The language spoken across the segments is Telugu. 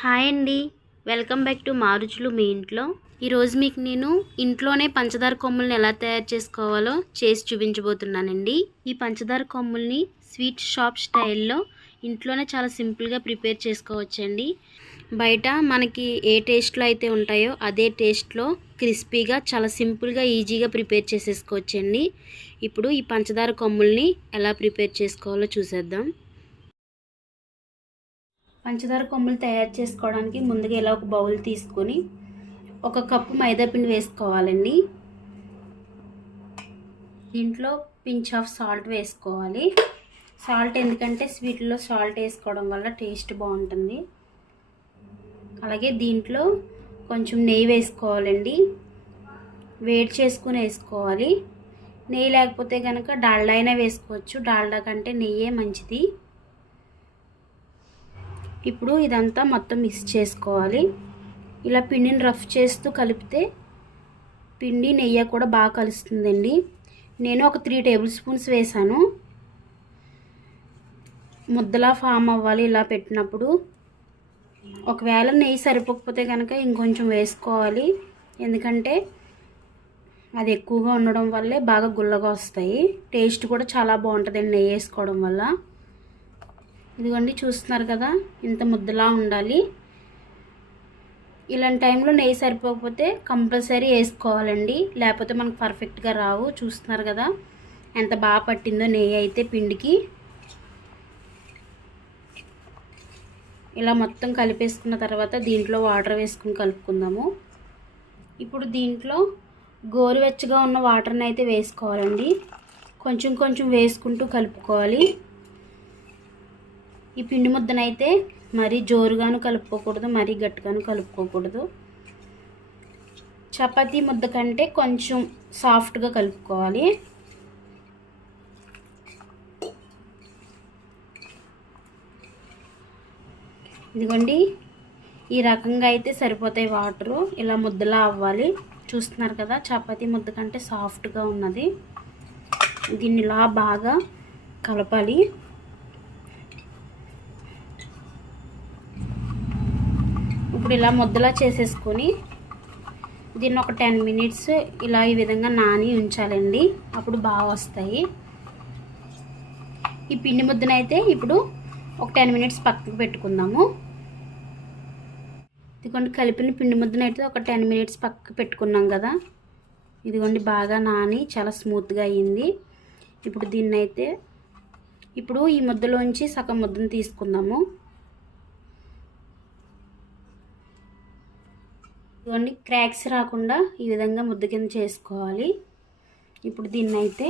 హాయ్ అండి. వెల్కమ్ బ్యాక్ టు మారుచులు మీ ఇంట్లో. ఈరోజు మీకు నేను ఇంట్లోనే పంచదార కొమ్ముల్ని ఎలా తయారు చేసుకోవాలో చేసి చూపించబోతున్నానండి. ఈ పంచదార కొమ్ముల్ని స్వీట్ షాప్ స్టైల్లో ఇంట్లోనే చాలా సింపుల్గా ప్రిపేర్ చేసుకోవచ్చండి. బయట మనకి ఏ టేస్ట్లో అయితే ఉంటాయో అదే టేస్ట్లో క్రిస్పీగా చాలా సింపుల్గా ఈజీగా ప్రిపేర్ చేసేసుకోవచ్చండి. ఇప్పుడు ఈ పంచదార కొమ్ముల్ని ఎలా ప్రిపేర్ చేసుకోవాలో చూసేద్దాం. పంచదార కొమ్ములు తయారు చేసుకోవడానికి ముందుగా ఇలా ఒక బౌల్ తీసుకొని ఒక కప్పు మైదా పిండి వేసుకోవాలండి. దీంట్లో పించ్ ఆఫ్ సాల్ట్ వేసుకోవాలి. సాల్ట్ ఎందుకంటే స్వీట్లో సాల్ట్ వేసుకోవడం వల్ల టేస్ట్ బాగుంటుంది. అలాగే దీంట్లో కొంచెం నెయ్యి వేసుకోవాలండి. వేడి చేసుకుని వేసుకోవాలి. నెయ్యి లేకపోతే కనుక డాల్డా అయినా వేసుకోవచ్చు. డాల్డా కంటే నెయ్యే మంచిది. ఇప్పుడు ఇదంతా మొత్తం మిక్స్ చేసుకోవాలి. ఇలా పిండిని రఫ్ చేస్తూ కలిపితే పిండి నెయ్యి కూడా బాగా కలుస్తుందండి. నేను ఒక త్రీ టేబుల్ స్పూన్స్ వేసాను. ముద్దలా ఫామ్ అవ్వాలి ఇలా పెట్టినప్పుడు. ఒకవేళ నెయ్యి సరిపోకపోతే కనుక ఇంకొంచెం వేసుకోవాలి. ఎందుకంటే అది ఎక్కువగా ఉండడం వల్లే బాగా గుల్లగా వస్తాయి. టేస్ట్ కూడా చాలా బాగుంటుందండి నెయ్యి వేసుకోవడం వల్ల. ఇదిగోండి చూస్తున్నారు కదా ఇంత ముద్దలా ఉండాలి. ఇలాంటి టైంలో నెయ్యి సరిపోకపోతే కంపల్సరీ వేసుకోవాలండి. లేకపోతే మనకు పర్ఫెక్ట్గా రావు. చూస్తున్నారు కదా ఎంత బాగా పట్టిందో నెయ్యి అయితే పిండికి. ఇలా మొత్తం కలిపేసుకున్న తర్వాత దీంట్లో వాటర్ వేసుకుని కలుపుకుందాము. ఇప్పుడు దీంట్లో గోరువెచ్చగా ఉన్న వాటర్ని అయితే వేసుకోవాలండి. కొంచెం కొంచెం వేసుకుంటూ కలుపుకోవాలి. ఈ పిండి ముద్దనైతే మరీ జోరుగాను కలుపుకోకూడదు మరీ గట్టిగాను కలుపుకోకూడదు. చపాతీ ముద్ద కంటే కొంచెం సాఫ్ట్గా కలుపుకోవాలి. ఇదిగోండి ఈ రకంగా అయితే సరిపోతాయి వాటరు. ఇలా ముద్దలా అవ్వాలి. చూస్తున్నారు కదా చపాతీ ముద్ద కంటే సాఫ్ట్గా ఉన్నది. దీన్ని ఇలా బాగా కలపాలి. ఇప్పుడు ఇలా ముద్దలా చేసేసుకొని దీన్ని ఒక టెన్ మినిట్స్ ఇలా ఈ విధంగా నాని ఉంచాలండి. అప్పుడు బాగా వస్తాయి. ఈ పిండి ముద్దనైతే ఇప్పుడు ఒక టెన్ మినిట్స్ పక్కకు పెట్టుకుందాము. ఇదిగోండి కలిపిన పిండి ముద్దనైతే ఒక టెన్ మినిట్స్ పక్కకు పెట్టుకున్నాం కదా. ఇదిగోండి బాగా నాని చాలా స్మూత్గా అయ్యింది. ఇప్పుడు దీన్నైతే ఇప్పుడు ఈ ముద్దలోంచి సగం ముద్దను తీసుకుందాము. ఇవన్నీ క్రాక్స్ రాకుండా ఈ విధంగా ముద్ద కింద చేసుకోవాలి. ఇప్పుడు దీన్ని అయితే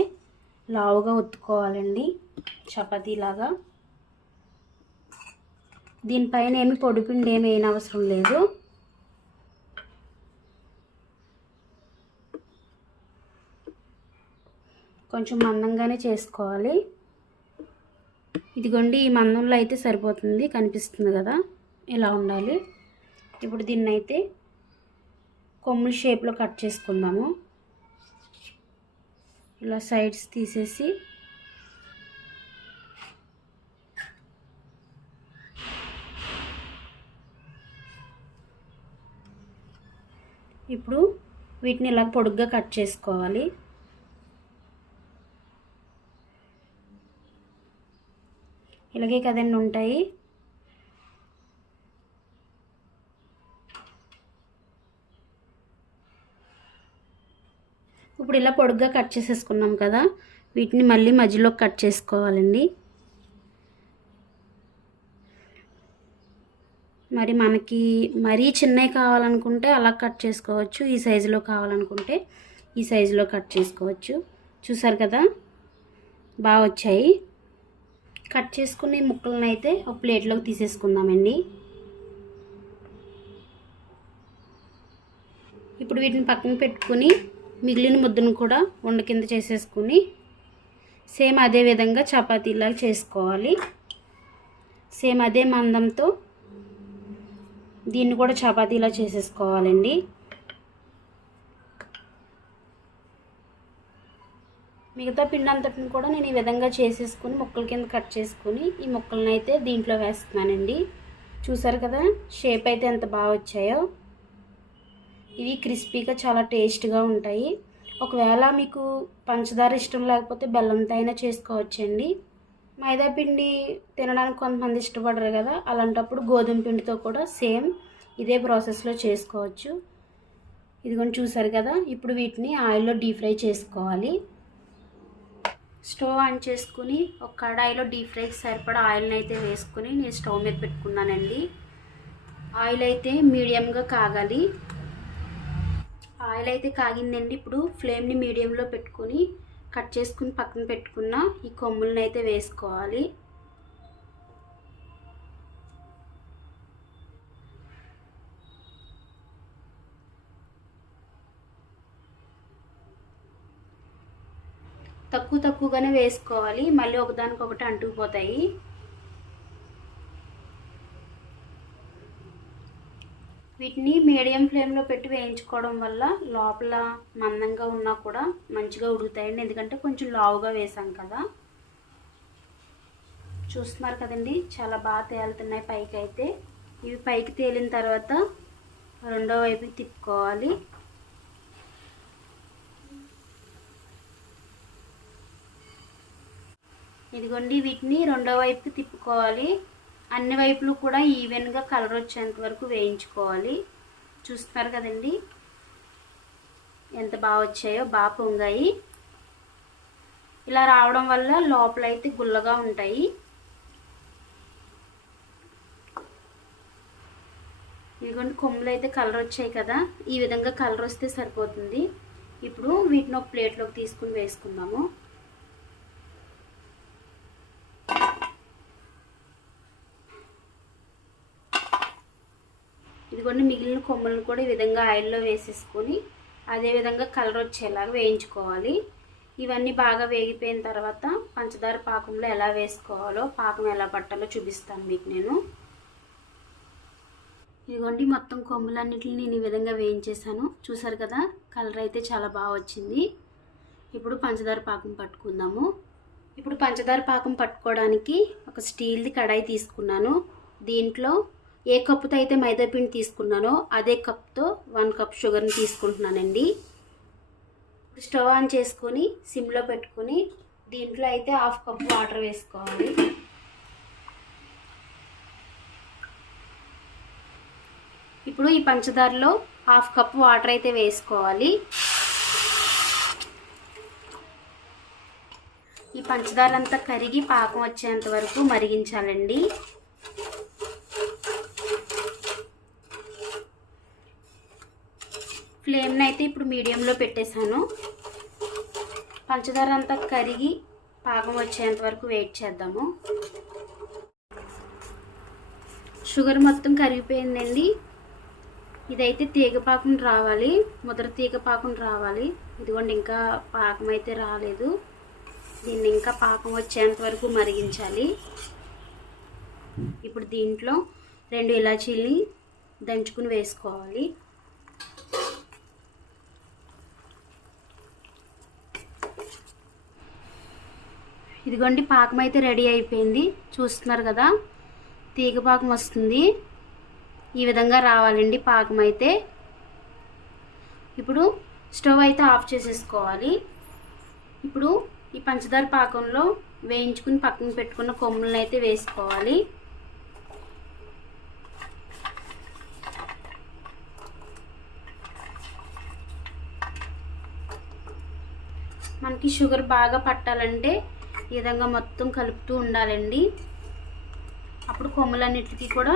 లావుగా ఒత్తుకోవాలండి. చపాతీలాగా. దీనిపైన ఏమి పొడిపిండి ఏమి వేయని అవసరం లేదు. కొంచెం మందంగానే చేసుకోవాలి. ఇదిగోండి ఈ మందంలో అయితే సరిపోతుంది కనిపిస్తుంది కదా? ఇలా ఉండాలి? ఇప్పుడు దీన్ని అయితే కొమ్ముల షేప్లో కట్ చేసుకుందాము. ఇలా సైడ్స్ తీసేసి ఇప్పుడు వీటిని ఇలా పొడుగ్గా కట్ చేసుకోవాలి. ఇలాగే కదండి ఉంటాయి. ఇప్పుడు ఇలా పొడుగ్గా కట్ చేసేసుకున్నాం కదా వీటిని మళ్ళీ మధ్యలో కట్ చేసుకోవాలండి. మరి మనకి మరీ చిన్నవి కావాలనుకుంటే అలా కట్ చేసుకోవచ్చు ఈ సైజులో కావాలనుకుంటే ఈ సైజులో కట్ చేసుకోవచ్చు. చూసారు కదా బాగా వచ్చాయి. కట్ చేసుకునే ముక్కలను అయితే ఒక ప్లేట్లోకి తీసేసుకుందామండి. ఇప్పుడు వీటిని పక్కన పెట్టుకుని మిగిలిన ముద్దను కూడా వండ కింద చేసేసుకుని సేమ్ అదే విధంగా చపాతీలాగా చేసుకోవాలి. సేమ్ అదే మందంతో దీన్ని కూడా చపాతీలా చేసేసుకోవాలండి. మిగతా పిండి అంతటిని కూడా నేను ఈ విధంగా చేసేసుకుని ముక్కల కింద కట్ చేసుకుని ఈ ముక్కలను అయితే దీంట్లో వేస్తున్నానండి. చూసారు కదా షేప్ అయితే ఎంత బాగా వచ్చాయో. ఇవి క్రిస్పీగా చాలా టేస్ట్గా ఉంటాయి. ఒకవేళ మీకు పంచదార ఇష్టం లేకపోతే బెల్లంతో అయినా చేసుకోవచ్చండి. మైదా పిండి తినడానికి కొంతమంది ఇష్టపడరు కదా అలాంటప్పుడు గోధుమ పిండితో కూడా సేమ్ ఇదే ప్రాసెస్లో చేసుకోవచ్చు. ఇదిగోని చూసారు కదా ఇప్పుడు వీటిని ఆయిల్లో డీప్ ఫ్రై చేసుకోవాలి. స్టవ్ ఆన్ చేసుకుని ఒక కడాయిలో డీప్ ఫ్రైకి సరిపడా ఆయిల్ని అయితే వేసుకుని నేను స్టవ్ మీద పెట్టుకున్నానండి. ఆయిల్ అయితే మీడియంగా కాగాలి. ఆయిల్ అయితే కాగిందండి. ఇప్పుడు ఫ్లేమ్ని మీడియంలో పెట్టుకొని కట్ చేసుకుని పక్కన పెట్టుకున్న ఈ కొమ్ములను అయితే వేసుకోవాలి. తక్కువ తక్కువగానే వేసుకోవాలి. మళ్ళీ ఒకదానికొకటి అంటుకుపోతాయి. వీటిని మీడియం ఫ్లేమ్లో పెట్టి వేయించుకోవడం వల్ల లోపల మందంగా ఉన్నా కూడా మంచిగా ఉడుకుతాయండి. ఎందుకంటే కొంచెం లావుగా వేసాం కదా. చూస్తున్నారు కదండి చాలా బాగా తేలుతున్నాయి పైకి అయితే. ఇవి పైకి తేలిన తర్వాత రెండో వైపుకి తిప్పుకోవాలి. ఇదిగోండి వీటిని రెండో వైపుకి తిప్పుకోవాలి. అన్ని వైపులు కూడా ఈవెన్గా కలర్ వచ్చేంత వరకు వేయించుకోవాలి. చూస్తున్నారు కదండి? ఎంత బాగా వచ్చాయో బాగా పొంగాయి. ఇలా రావడం వల్ల లోపల అయితే గుల్లగా ఉంటాయి. ఇదిగోండి కొమ్ములు అయితే కలర్ వచ్చాయి కదా. ఈ విధంగా కలర్ వస్తే సరిపోతుంది. ఇప్పుడు వీటిని ఒక ప్లేట్లోకి తీసుకుని వేసుకుందాము. ఇదిగోండి మిగిలిన కొమ్మలను కూడా ఈ విధంగా ఆయిల్లో వేసేసుకొని అదేవిధంగా కలర్ వచ్చేలాగా వేయించుకోవాలి. ఇవన్నీ బాగా వేగిపోయిన తర్వాత పంచదార పాకంలో ఎలా వేసుకోవాలో పాకం ఎలా పట్టాలో చూపిస్తాను మీకు నేను. ఇదిగోండి మొత్తం కొమ్ములన్నిటిని నేను ఈ విధంగా వేయించేసాను చూసారు కదా కలర్ అయితే చాలా బాగా వచ్చింది. ఇప్పుడు పంచదార పాకం పట్టుకుందాము. ఇప్పుడు పంచదార పాకం పట్టుకోవడానికి ఒక స్టీల్ది కడాయి తీసుకున్నాను. దీంట్లో ఏ కప్పుతో అయితే మైదాపిండి తీసుకున్నానో అదే కప్తో వన్ కప్ షుగర్ని తీసుకుంటున్నానండి. స్టవ్ ఆన్ చేసుకొని సిమ్లో పెట్టుకొని దీంట్లో అయితే హాఫ్ కప్ వాటర్ వేసుకోవాలి. ఇప్పుడు ఈ పంచదారలో హాఫ్ కప్ వాటర్ అయితే వేసుకోవాలి. ఈ పంచదార అంతా కరిగి పాకం వచ్చేంత వరకు మరిగించాలండి. ఫ్లేమ్ని అయితే ఇప్పుడు మీడియంలో పెట్టేశాను. పంచదార అంతా కరిగి పాకం వచ్చేంత వరకు వెయిట్ చేద్దాము. షుగర్ మొత్తం కరిగిపోయిందండి. ఇదైతే తీగ పాకం రావాలి. ముద్ర తీగ పాకం రావాలి. ఇదిగోండి ఇంకా పాకం అయితే రాలేదు. దీన్ని ఇంకా పాకం వచ్చేంత వరకు మరిగించాలి. ఇప్పుడు దీంట్లో రెండు ఇలాచీల్ని దంచుకుని వేసుకోవాలి. ఇదిగోండి పాకం అయితే రెడీ అయిపోయింది. చూస్తున్నారు కదా తీగ పాకం వస్తుంది. ఈ విధంగా రావాలండి పాకం అయితే. ఇప్పుడు స్టవ్ అయితే ఆఫ్ చేసేసుకోవాలి. ఇప్పుడు ఈ పంచదార పాకంలో వేయించుకుని పక్కన పెట్టుకున్న కొమ్ములను అయితే వేసుకోవాలి. మనకి షుగర్ బాగా పట్టాలంటే ఈ విధంగా మొత్తం కలుపుతూ ఉండాలండి. అప్పుడు కొమ్ములన్నిటికీ కూడా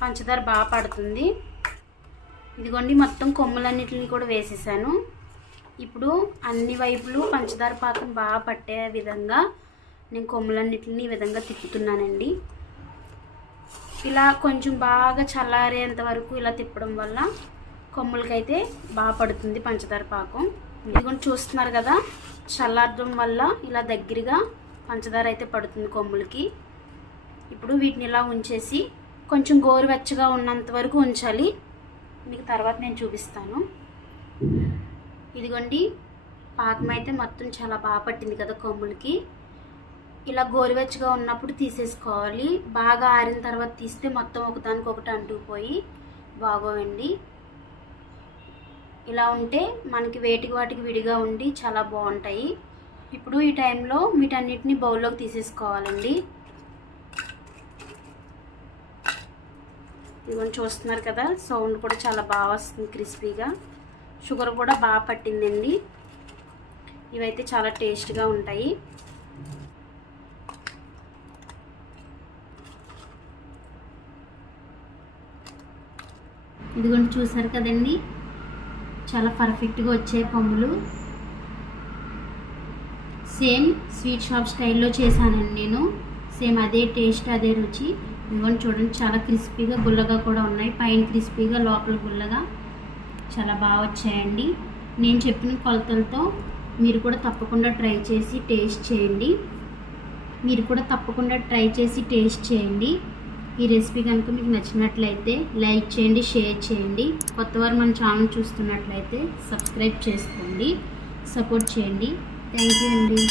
పంచదార బాగా పడుతుంది. ఇదిగోండి మొత్తం కొమ్ములన్నిటిని కూడా వేసేసాను. ఇప్పుడు అన్ని వైపులు పంచదార పాకం బాగా పట్టే విధంగా నేను కొమ్ములన్నిటిని ఈ విధంగా తిప్పుతున్నానండి. ఇలా కొంచెం బాగా చల్లారేంత వరకు ఇలా తిప్పడం వల్ల కొమ్ములకైతే బాగా పడుతుంది పంచదార పాకం. ఇదిగోండి చూస్తున్నారు కదా చల్లార్దం వల్ల ఇలా దగ్గరగా పంచదార అయితే పడుతుంది కొమ్ములకి. ఇప్పుడు వీటిని ఇలా ఉంచేసి కొంచెం గోరువెచ్చగా ఉన్నంత వరకు ఉంచాలి. మీకు తర్వాత నేను చూపిస్తాను. ఇదిగోండి పాకం అయితే మొత్తం చాలా బాగా పట్టింది కదా కొమ్ములకి. ఇలా గోరువెచ్చగా ఉన్నప్పుడు తీసేసుకోవాలి. బాగా ఆరిన తర్వాత తీస్తే మొత్తం ఒకదానికి ఒకటి అంటుకుపోయి బాగోవండి. ఇలా ఉంటే మనకి వేటికి వాటికి విడిగా ఉండి చాలా బాగుంటాయి. ఇప్పుడు ఈ టైంలో వీటన్నిటిని బౌల్లోకి తీసేసుకోవాలండి. ఇదిగోండి చూస్తున్నారు కదా సౌండ్ కూడా చాలా బాగా వస్తుంది క్రిస్పీగా. షుగర్ కూడా బాగా పట్టిందండి. ఇవైతే చాలా టేస్ట్గా ఉంటాయి. ఇదిగోండి చూసారు కదండి చాలా పర్ఫెక్ట్గా వచ్చాయి పమ్ములు సేమ్ స్వీట్ షాప్ స్టైల్లో చేశానండి నేను. సేమ్ అదే టేస్ట్ అదే రుచి. ఇదిగోండి చూడండి చాలా క్రిస్పీగా గుల్లగా కూడా ఉన్నాయి. పైన క్రిస్పీగా లోపల గుల్లగా చాలా బాగా వచ్చాయండి. నేను చెప్పిన కొలతలతో మీరు కూడా తప్పకుండా ట్రై చేసి టేస్ట్ చేయండి. మీరు కూడా తప్పకుండా ట్రై చేసి టేస్ట్ చేయండి. ఈ రెసిపీ కనుక మీకు నచ్చినట్లయితే లైక్ చేయండి షేర్ చేయండి. కొత్తవారు మన ఛానల్ చూస్తున్నట్లయితే సబ్స్క్రైబ్ చేసుకోండి సపోర్ట్ చేయండి. థ్యాంక్ యూ అండి.